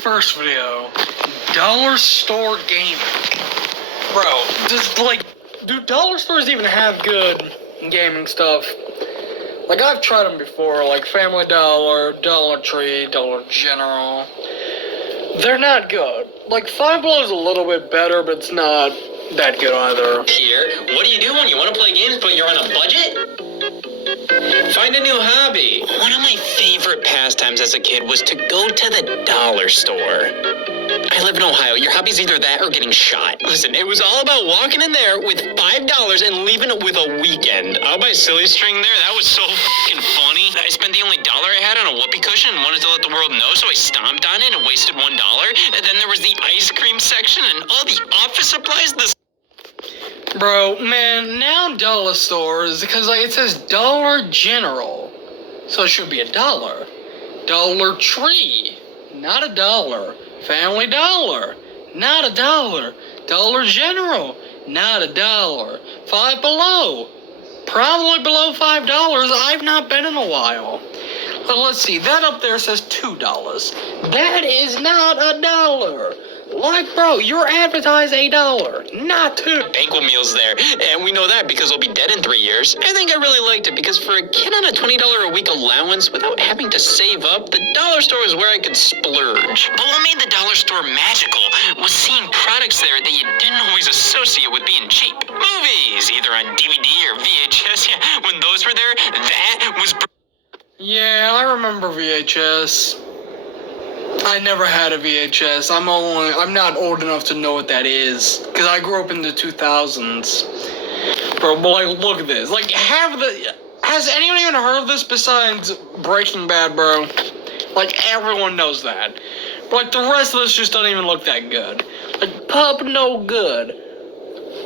first video, dollar store gaming. Bro, do dollar stores even have good gaming stuff? Like, I've tried them before, like Family Dollar, Dollar Tree, Dollar General. They're not good. Like, Five Below is a little bit better, but it's not that good either. Here, what do you do when you want to play games but you're on a budget? Find a new hobby. One of my favorite pastimes as a kid was to go to the dollar store. I live in Ohio. Your hobby's either that or getting shot. Listen, it was all about walking in there with $5 and leaving it with a weekend. I'll buy a silly string there. That was so fucking funny. I spent the only dollar I had on a whoopee cushion and wanted to let the world know, so I stomped on it and wasted $1. And then there was the ice cream section and all the office supplies. Bro, man, now dollar stores, because like it says Dollar General, so it should be $1. Dollar Tree, not $1. Family Dollar, not $1. Dollar General, not $1. Five Below, probably below $5. I've not been in a while. But let's see, that up there says $2. That is not $1. Like, bro, you're advertised $1, not $2. Banquet meals there, and we know that because I'll be dead in 3 years. I think I really liked it because for a kid on a $20 a week allowance without having to save up, the dollar store is where I could splurge. But what made the dollar store magical was seeing products there that you didn't always associate with being cheap. Movies, either on DVD or VHS. Yeah, when those were there, that was... Yeah, I remember VHS. I never had a VHS. I'm not old enough to know what that is, because I grew up in the 2000s. Bro, but like, look at this. Like, has anyone even heard of this besides Breaking Bad, bro? Like, everyone knows that. But like, the rest of us just don't even look that good. Like, Pup No Good.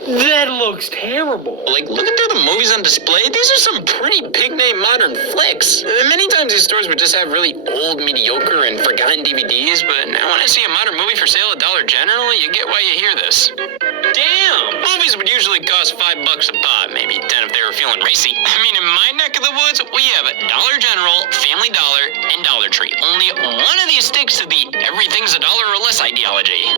That looks terrible. Like, looking through the movies on display, these are some pretty big-name modern flicks. Many times these stores would just have really old, mediocre, and forgotten DVDs, but now when I see a modern movie for sale at Dollar General, you get why you hear this. Damn! Movies would usually cost $5 a pop, maybe 10 if they were feeling racy. I mean, in my neck of the woods, we have Dollar General, Family Dollar, and Dollar Tree. Only one of these sticks to the everything's $1 or less ideology.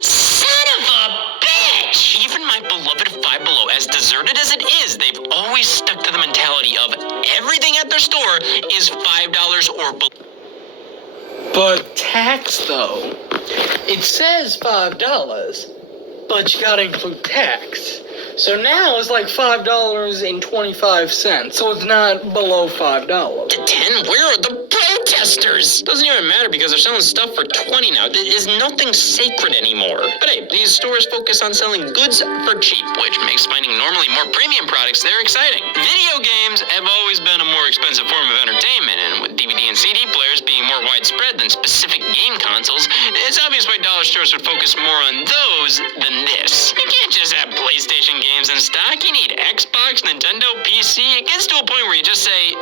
Son of a bitch! Even my beloved Five Below, as deserted as it is, they've always stuck to the mentality of everything at their store is $5 or below. But tax, though. It says $5, but you gotta include tax. So now it's like $5.25, so it's not below $5. To 10? Where are the protesters? Doesn't even matter because they're selling stuff for 20 now. There is nothing sacred anymore. But hey, these stores focus on selling goods for cheap, which makes finding normally more premium products there exciting. Video games have always been a more expensive form of entertainment, and with DVD and CD players being more widespread than specific game consoles, it's obvious why dollar stores would focus more on those than this. You can't just have PlayStation games in stock. You need Xbox, Nintendo, PC. It gets to a point where you just say,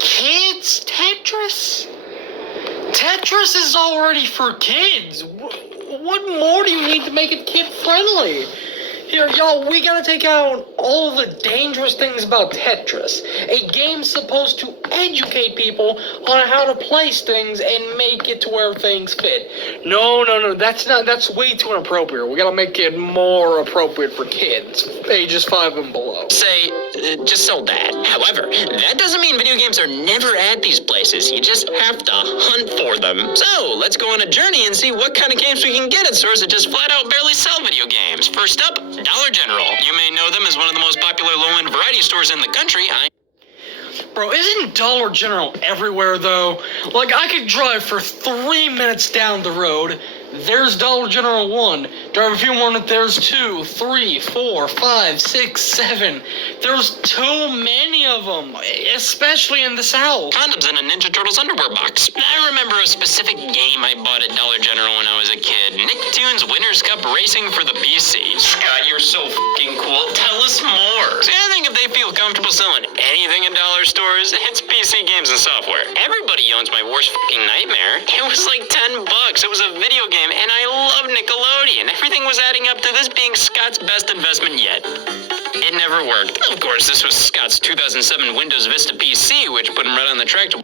Kids Tetris? Tetris is already for kids. What more do you need to make it kid-friendly? Here, y'all, we gotta take out all the dangerous things about Tetris. A game supposed to educate people on how to place things and make it to where things fit. No, that's way too inappropriate. We gotta make it more appropriate for kids, ages 5 and below. Say, just sell that. However, that doesn't mean video games are never at these places. You just have to hunt for them. So, let's go on a journey and see what kind of games we can get at stores that just flat out barely sell video games. First up, Dollar General. You may know them as one of the most popular low-end variety stores in the country. Bro, isn't Dollar General everywhere, though? Like, I could drive for 3 minutes down the road. There's Dollar General 1. Drive a few more minutes, there's 2, 3, 4, 5, 6, 7. There's too many of them, especially in the South. Condoms in a Ninja Turtles underwear box. I remember a specific game I bought at Dollar General when I was a kid. Nicktoons Winners Cup Racing for the PC. Scott, you're so fucking cool. Tell us more. See, I think if they feel comfortable selling anything in dollar stores, it's PC games and software. Everybody owns my worst fucking nightmare. It was like $10. It was a video game game, and I love Nickelodeon. Everything was adding up to this being Scott's best investment yet. It never worked. Of course, this was Scott's 2007 Windows Vista PC, which put him right on the track to...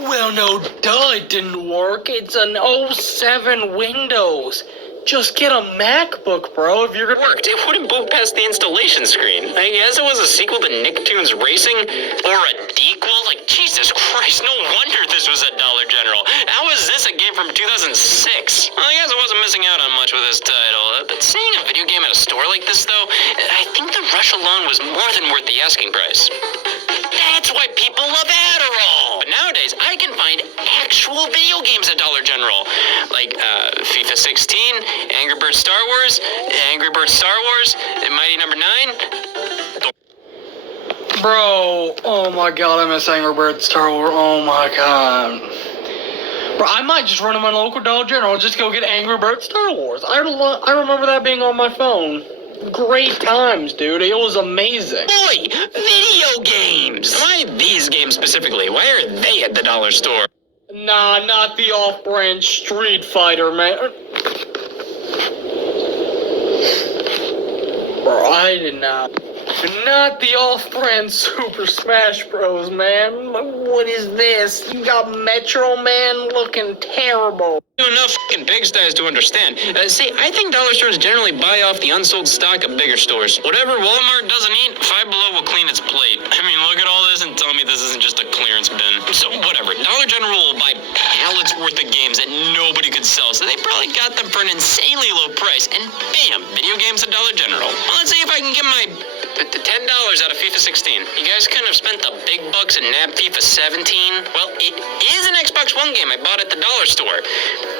Well, no, duh, it didn't work. It's an '07 Windows. Just get a MacBook, bro, if you're gonna... Worked. It wouldn't boot past the installation screen. I guess it was a sequel to Nicktoons Racing, or a dequel? Like, Jesus Christ, no wonder this was a Dollar General. How is this a game from 2006? Well, I guess I wasn't missing out on much with this title, but seeing a video game at a store like this, though, I think the rush alone was more than worth the asking price. That's why people love Adderall! But nowadays, I can find actual video games at Dollar General. Like, FIFA 16, Angry Birds Star Wars, and Mighty Number 9. Bro, oh my god, I miss Angry Birds Star Wars, oh my god. Bro, I might just run to my local Dollar General and just go get Angry Birds Star Wars. I remember that being on my phone. Great times, dude. It was amazing. Boy, video games! Why these games specifically? Why are they at the dollar store? Nah, not the off-brand Street Fighter, man. Bro, I did not. Not the off-brand Super Smash Bros, man. What is this? You got Metro Man looking terrible. Enough fucking pigsties to understand. See, I think dollar stores generally buy off the unsold stock of bigger stores. Whatever Walmart doesn't eat, Five Below will clean its plate. I mean, look at all this and tell me this isn't just a clearance bin. So whatever, Dollar General will buy pallets worth of games that nobody could sell, so they probably got them for an insanely low price, and bam, video games at Dollar General. Well, let's see if I can get my $10 out of FIFA 16. You guys couldn't have spent the big bucks and nabbed FIFA 17? Well, it is an Xbox One game I bought at the dollar store.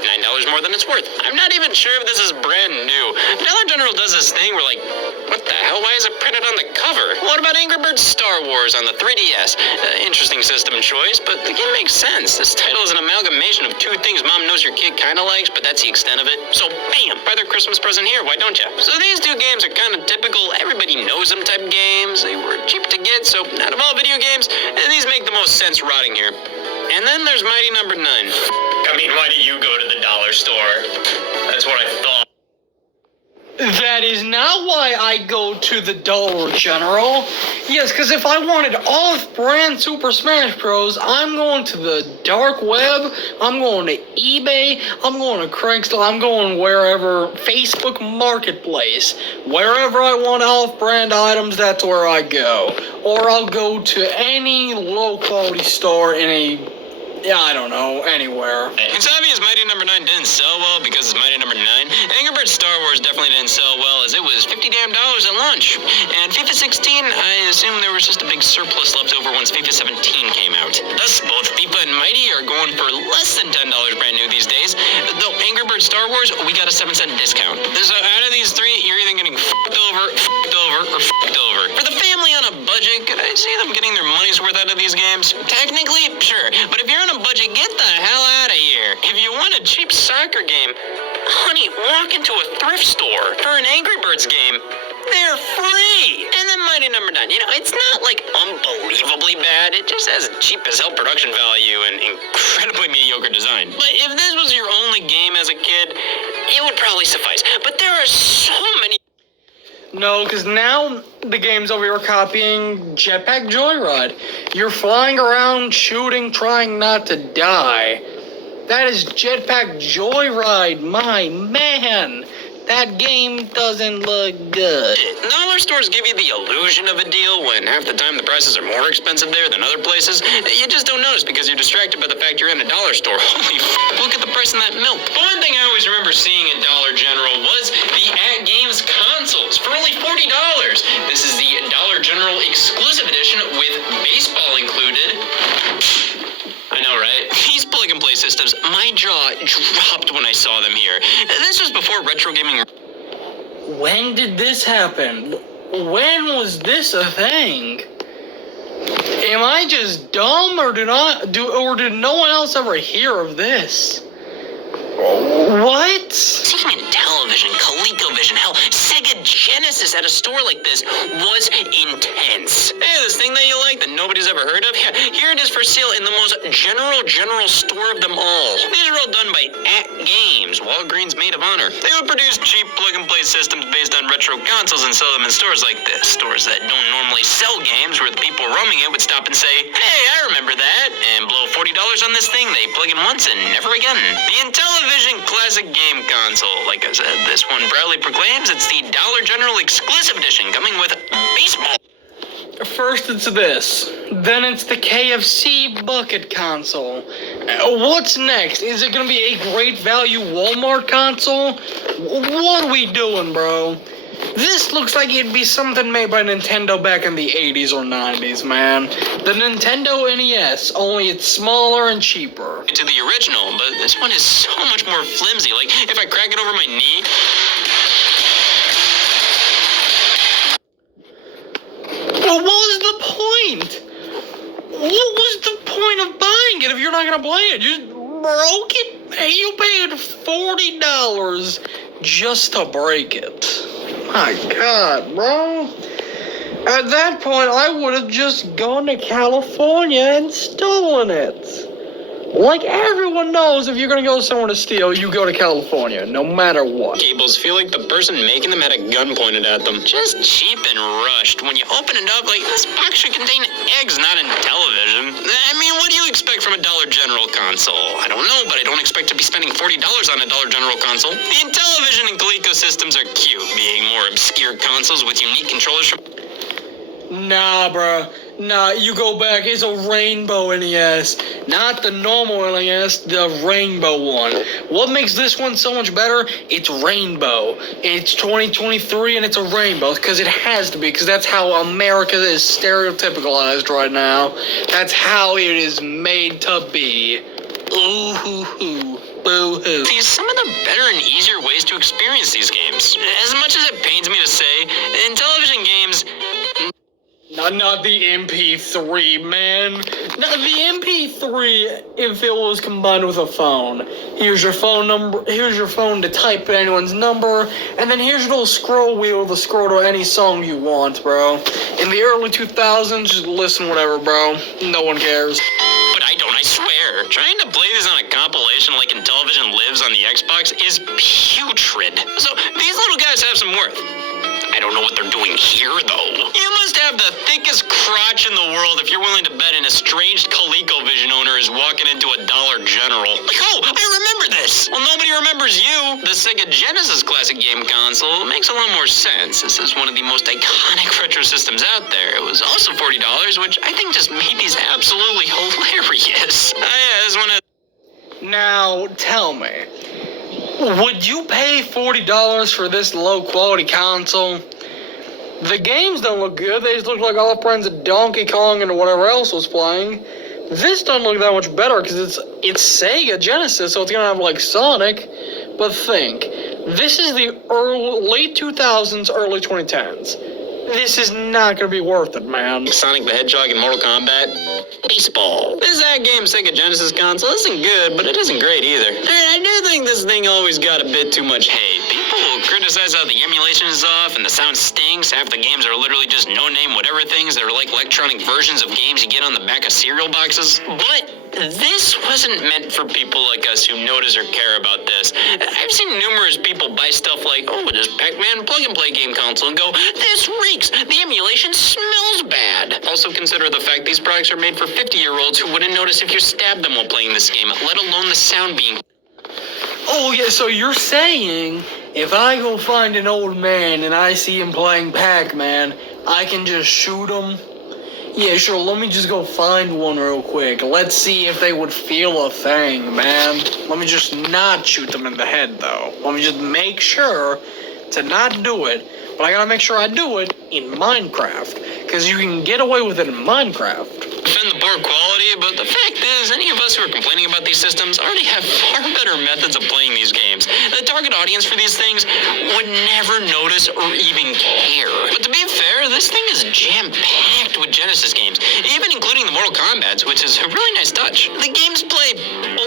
$9 more than it's worth. I'm not even sure if this is brand new. Dollar General does this thing where, like, what the hell? Why is it printed on the cover? What about Angry Birds Star Wars on the 3DS? Interesting system choice, but the game makes sense. This title is an amalgamation of two things Mom knows your kid kind of likes, but that's the extent of it. So, bam! Buy their Christmas present here, why don't you? So these two games are kind of typical, everybody knows them type games. They were cheap to get, so out of all video games, these make the most sense rotting here. And then there's Mighty Number 9. I mean, why do you go to the dollar store? That's what I thought. That is not why I go to the Dollar General. Yes, because if I wanted off-brand Super Smash Bros., I'm going to the dark web, I'm going to eBay, I'm going to Craigslist, I'm going wherever, Facebook Marketplace. Wherever I want off-brand items, that's where I go. Or I'll go to any low-quality store in a... yeah, I don't know, anywhere. It's obvious Mighty Number 9 didn't sell well because it's Mighty Number 9. Angry Birds Star Wars definitely didn't sell well as it was $50 at lunch. And FIFA 16, I assume there was just a big surplus left over once FIFA 17 came out. Thus, both FIFA and Mighty are going for less than $10 brand new these days. Though Angry Birds Star Wars, we got a 7-cent discount. So out of these three, you're either getting f***ed over, or f***ed over. For the family on a budget, could I see them getting their money's worth out of these games? Technically, sure. But if you're on a budget, get the hell out of here. If you want a cheap soccer game, honey, walk into a thrift store. For an Angry Birds game, they're free. And then Mighty Number 9, it's not like unbelievably bad. It just has cheap as hell production value and incredibly mediocre design. But if this was your only game as a kid, it would probably suffice. But there are so many... No, because now the games over here are copying Jetpack Joyride. You're flying around, shooting, trying not to die. That is Jetpack Joyride, my man. That game doesn't look good. Dollar stores give you the illusion of a deal when half the time the prices are more expensive there than other places. You just don't notice because you're distracted by the fact you're in a dollar store. Holy f***, look at the price on that milk. But one thing I always remember seeing at Dollar General was the At Games consoles for only $40. This is the Dollar General exclusive edition with baseball included. I know, right? These plug-and-play systems, my jaw dropped when I saw them here. This was before retro gaming... When did this happen? When was this a thing? Am I just dumb, or did no one else ever hear of this? What? Seeing Intellivision, ColecoVision, hell, Sega Genesis at a store like this was intense. Hey, this thing that you like that nobody's ever heard of? Yeah, here it is for sale in the most general store of them all. These are all done by Games, Walgreens maid of honor. They would produce cheap plug-and-play systems based on retro consoles and sell them in stores like this. Stores that don't normally sell games, where the people roaming it would stop and say, hey, I remember that, and blow $40 on this thing they plug in once and never again. The Intellivision Classic Game Console. Like I said, this one proudly proclaims it's the Dollar General exclusive edition coming with baseball. First it's this, then it's the KFC bucket console. What's next? Is it gonna be a great value Walmart console? What are we doing, bro? This looks like it'd be something made by Nintendo back in the 80s or 90s, man. The Nintendo NES, only it's smaller and cheaper. To the original, but this one is so much more flimsy. Like, if I crack it over my knee... Well, what was the point? What was the point of buying it if you're not gonna play it? You just broke it? Hey, you paid $40 just to break it. My God, bro. At that point, I would have just gone to California and stolen it. Like everyone knows, if you're gonna go somewhere to steal, you go to California, no matter what. Cables feel like the person making them had a gun pointed at them. Just cheap and rushed. When you open it up, like, this box should contain eggs, not Intellivision. I mean, what do you expect from a Dollar General console? I don't know, but I don't expect to be spending $40 on a Dollar General console. The Intellivision and Coleco systems are cute, being more obscure consoles with unique controllers from... Nah, bro. Nah, you go back. It's a rainbow NES. Not the normal NES, the rainbow one. What makes this one so much better? It's rainbow. It's 2023 and it's a rainbow, because it has to be, because that's how America is stereotypicalized right now. That's how it is made to be. Ooh hoo hoo. Boo-hoo. These some of the better and easier ways to experience these games. As much as it pains me to say, Intellivision games... Not the MP3, man. Not the MP3 if it was combined with a phone. Here's your phone number, here's your phone to type anyone's number, and then here's your little scroll wheel to scroll to any song you want, bro. In the early 2000s, just listen whatever, bro. No one cares. But I don't, I swear. Trying to play this on a compilation like Intellivision Lives on the Xbox is putrid. So, these little guys have some worth. I don't know what they're doing here, though. You must have the thickest crotch in the world if you're willing to bet an estranged ColecoVision owner is walking into a Dollar General. Like, oh, I remember this! Well, nobody remembers you. The Sega Genesis Classic Game Console makes a lot more sense. This is one of the most iconic retro systems out there. It was also $40, which I think just made these absolutely hilarious. Yeah, this one has... Now, tell me, would you pay $40 for this low-quality console? The games don't look good. They just look like all the friends of Donkey Kong and whatever else was playing. This doesn't look that much better because it's Sega Genesis, so it's going to have, like, Sonic. But think, this is the late 2000s, early 2010s. This is not going to be worth it, man. Sonic the Hedgehog in Mortal Kombat. Baseball. This That Game Sega Genesis console isn't good, but it isn't great either. I do think this thing always got a bit too much hate. People will criticize how the emulation is off and the sound stinks. Half the games are literally just no-name whatever things that are like electronic versions of games you get on the back of cereal boxes. But this wasn't meant for people like us who notice or care about this. I've seen numerous people buy stuff like, oh, this Pac-Man plug-and-play game console and go, this reeks! The emulation smells bad! Also consider the fact these products are made for 50-year-olds who wouldn't notice if you stabbed them while playing this game, let alone the sound being... Oh, yeah, so you're saying if I go find an old man and I see him playing Pac-Man, I can just shoot him? Yeah, sure, let me just go find one real quick. Let's see if they would feel a thing, man. Let me just not shoot them in the head, though. Let me just make sure to not do it. But I gotta make sure I do it in Minecraft. Because you can get away with it in Minecraft. Defend the poor quality, but the fact is, any of us who are complaining about these systems already have far better methods of playing these games. The target audience for these things would never notice or even care. But to be fair, this thing is jam-packed with Genesis games, even including the Mortal Kombats, which is a really nice touch. The games play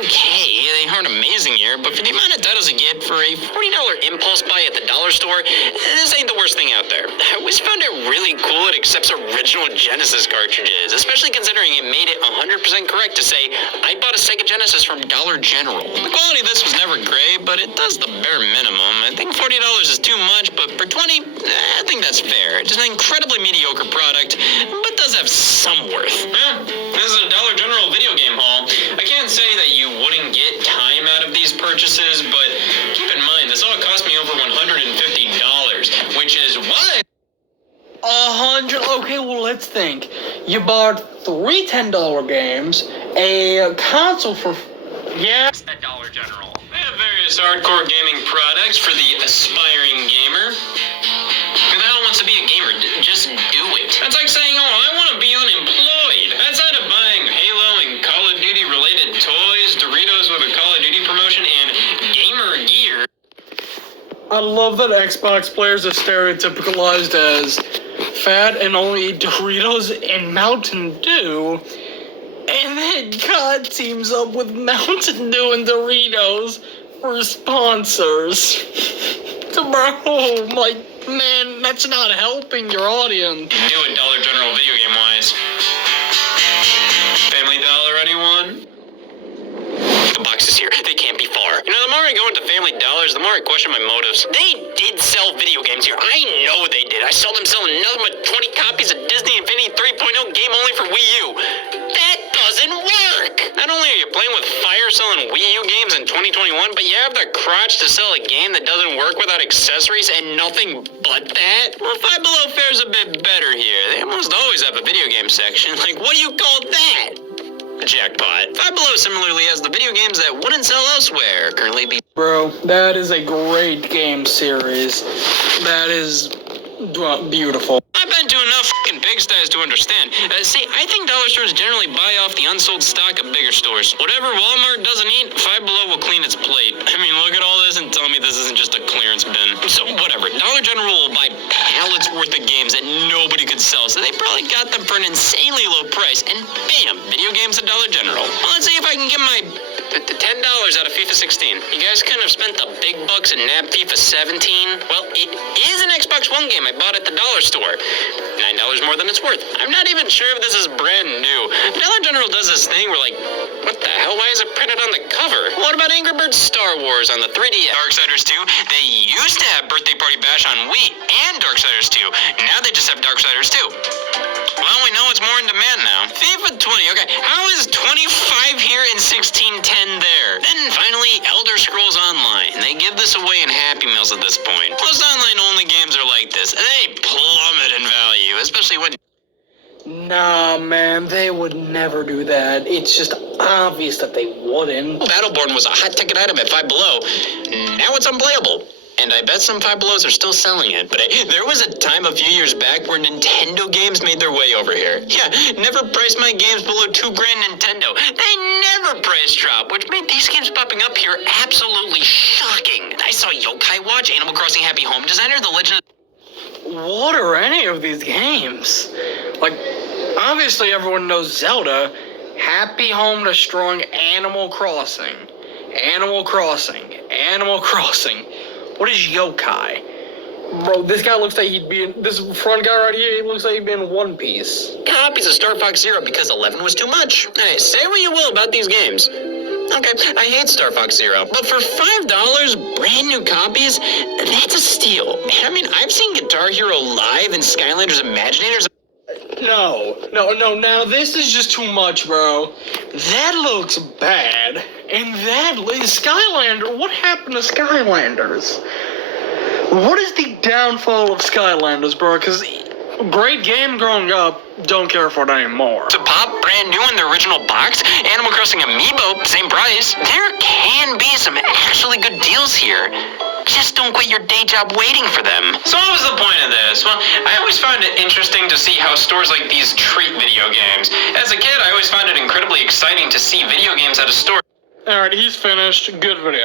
okay. they aren't amazing here, but for the amount of titles you get for a $40 impulse buy at the dollar store, this ain't the worst thing out there. I always found it really cool it accepts original Genesis cartridges, especially considering it made it 100% correct to say, I bought a Sega Genesis from Dollar General. The quality of this was never great, but it does the bare minimum. I think $40 is too much, but for $20, I think that's fair. It's an incredibly mediocre product, but does have some worth. Yeah, this is a Dollar General video game haul. I can't say that you wouldn't get time out of these purchases, but keep in mind, this all cost me over $150, which is what? 100. Okay, well, let's think. You bought 3 $10 games, a console for. Yeah. At Dollar General. They have various hardcore gaming products for the aspiring gamer. Who the hell wants to be a gamer? Just do it. That's like saying, oh, I want to be unemployed. Outside of buying Halo and Call of Duty related toys, Doritos with a Call of Duty promotion, and gamer gear. I love that Xbox players are stereotypicalized as fat and only eat Doritos and Mountain Dew. And then God teams up with Mountain Dew and Doritos for sponsors. Bro, like, man, that's not helping your audience. Do it, Dollar General video game wise. Family Dollar, anyone? The box is here. They can't be far. You know, the more I go into Family Dollars, the more I question my motives. They did sell video games here. I know they did. I saw them selling nothing but 20 copies of Disney Infinity 3.0 game only for Wii U. That doesn't work! Not only are you playing with fire selling Wii U games in 2021, but you have the crotch to sell a game that doesn't work without accessories and nothing but that? Well, Five Below fares a bit better here. They almost always have a video game section. Like, what do you call that? A jackpot. Five Below similarly has the video games that wouldn't sell elsewhere. Currently be. Bro, that is a great game series. That is beautiful. I've been to enough fucking pigsties to understand. See, I think dollar stores generally buy off the unsold stock of bigger stores. Whatever Walmart doesn't eat, Five Below will clean its plate. I mean, look at all this and tell me this isn't just a clearance bin. So whatever, Dollar General will buy pallets worth of games that nobody could sell, so they probably got them for an insanely low price, and bam, video games at Dollar General. Well, let's see if I can get my $10 out of FIFA 16. You guys couldn't have spent the big bucks and nabbed FIFA 17. Well, it is an Xbox One game I bought at the dollar store. $9 more than it's worth. I'm not even sure if this is brand new. Dollar General does this thing where, like, what the hell? Why is it printed on the cover? What about Angry Birds Star Wars on the 3DS? Darksiders 2, they used to have Birthday Party Bash on Wii and Darksiders 2. Now they just have Darksiders 2. Well, we know it's more in demand now. FIFA 20, okay. How is 25 here and 1610 there? Then finally, Elder Scrolls Online. They give this away in Happy Meals at this point. Most online-only games are like this. They plummet in value, especially when... Nah, man, they would never do that. It's just obvious that they wouldn't. Battleborn was a hot ticket item at Five Below. Now it's unplayable. And I bet some Five Belows are still selling it. But hey, there was a time a few years back where Nintendo games made their way over here. Yeah, never priced my games below $2,000 Nintendo. They never price drop, which made these games popping up here absolutely shocking. I saw Yokai Watch, Animal Crossing Happy Home Designer, The Legend of... What are any of these games? Like, obviously everyone knows Zelda, Happy Home Destroying Animal Crossing. Animal Crossing. Animal Crossing. What is Yokai? Bro, this guy looks like he'd be in... This front guy right here, he looks like he'd be in One Piece. Copies of Star Fox Zero because 11 was too much. Hey, say what you will about these games. Okay, I hate Star Fox Zero, but for $5, brand new copies, that's a steal. I mean, I've seen Guitar Hero live and Skylanders Imaginators. No, now this is just too much, bro. That looks bad. And that Skylander, what happened to Skylanders? What is the downfall of Skylanders, bro? Because great game growing up, don't care for it anymore. To pop brand new in the original box, Animal Crossing Amiibo, same price. There can be some actually good deals here. Just don't quit your day job waiting for them. So what was the point of this? Well, I always found it interesting to see how stores like these treat video games. As a kid, I always found it incredibly exciting to see video games at a store. Alright, he's finished. Good video.